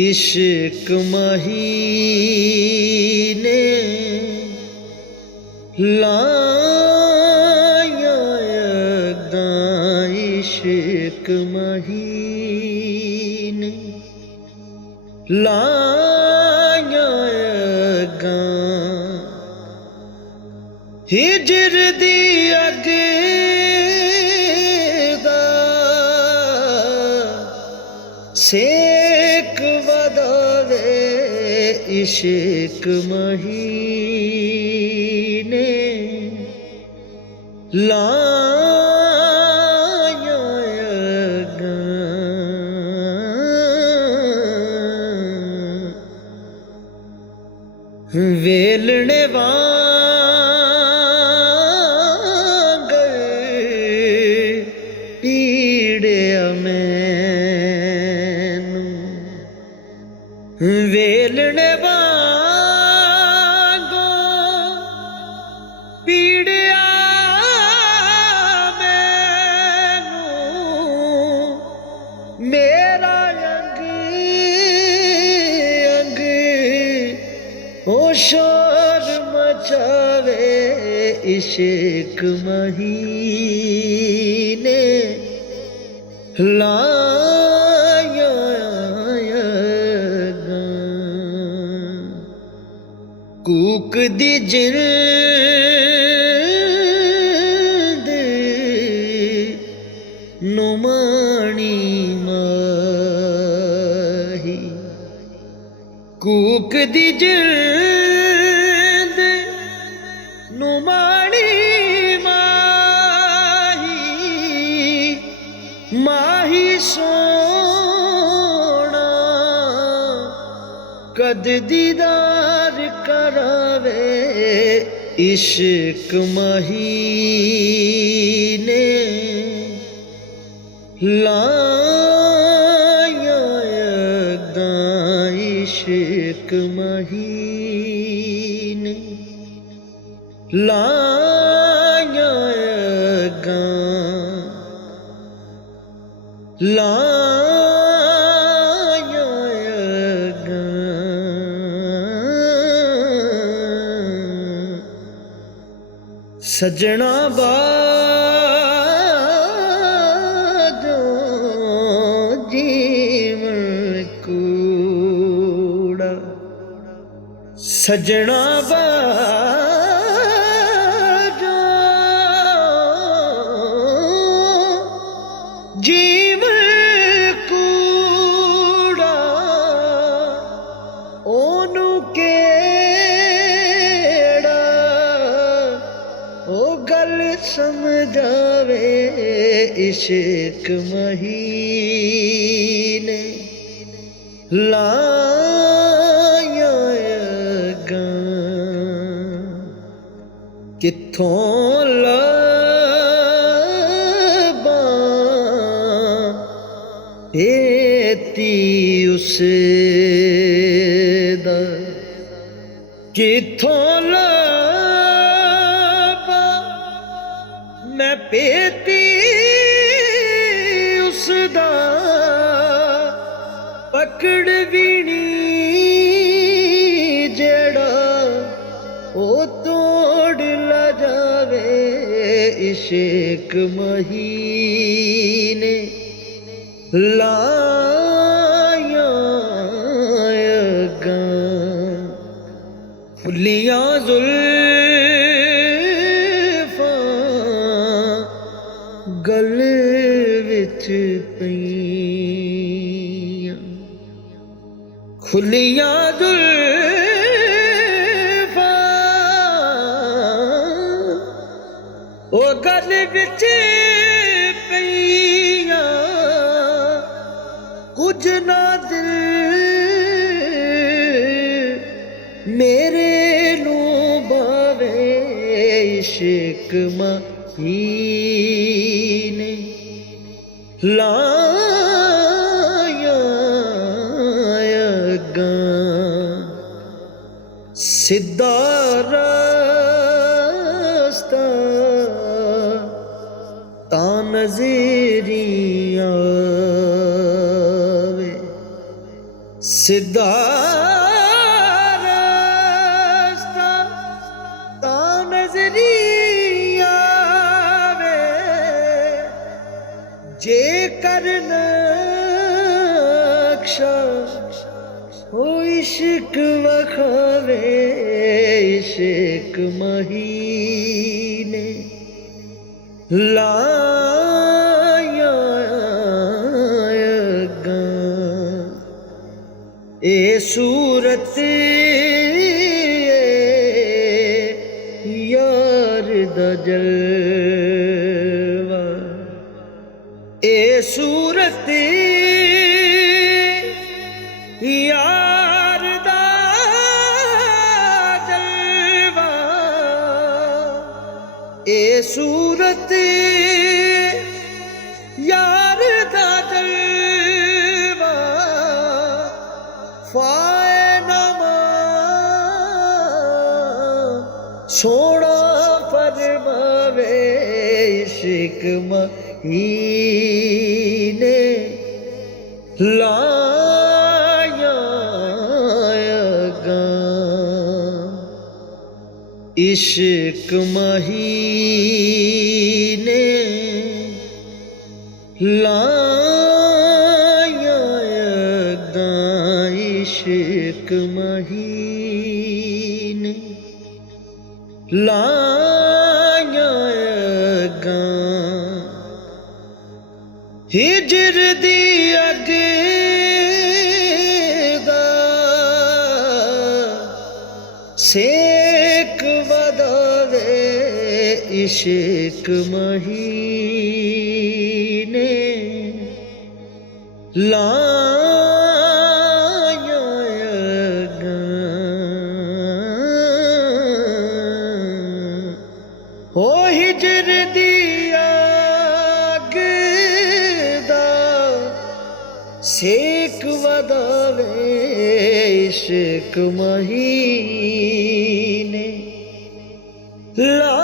इश्क महीने लाया यकदां, इश्क महीने लाया यकदां, हिजर दी अगे दा सेक वधावे, इश्क महीने लाया यकदां, वेलणे वांगर पीड़िया मैनू, वेलणे वांगो पीड़िया मैनू, मेरा अंग अंग ओ शोर मचावे, इश्क महीने लाया यकदां, कूक दी जिंद नुमानी माही, कूक दी जिंद नुमानी माही, माही सोना कद दीदार करावे, इश्क महीने लाया यकदां, इश्क महीने लाया यकदां, लाया यकदां, सजना बाजो जीवन कूड़ा, सजना बाजो जीवन कूड़ा, ओनू केड़ा ओ गल समझावे, इश्क महीने लाया यकदां, कित्थों लभां एती उसदा, कित्थों लभां मैं पेती उसदा, पकड़ भी नी जेड़ा ओ तोड़ ला जावे, इश्क महीने लाया यकदां, फुल्लियां जुल्फां गल विच पईयां, खुल्लियां जुल्फां ओ गल विच पईयां, कुछ ना दिल मेरे इश्क महीने लाया अगां सिद्धा रास्ता ता नज़री आवे सिद्धा रास्ता ता नज़री आवे जे कर नक्शा हो इश्क वखावे इश्क महीने लाया अगां ए सूरत यार दा जलवा ए सूरत यार दा जलवा ए सूरत यार दा जलवा फायनमा सोना फरमावे इश्क महीने लाया अगां इश्क महीने लाया अगां इश्क महीने लाया अगां हिजर दी अग दा सेक वधावे इश्क महीने लाया अगां ओ हिजर दी अग दा सेक वधावे इश्क महीने ला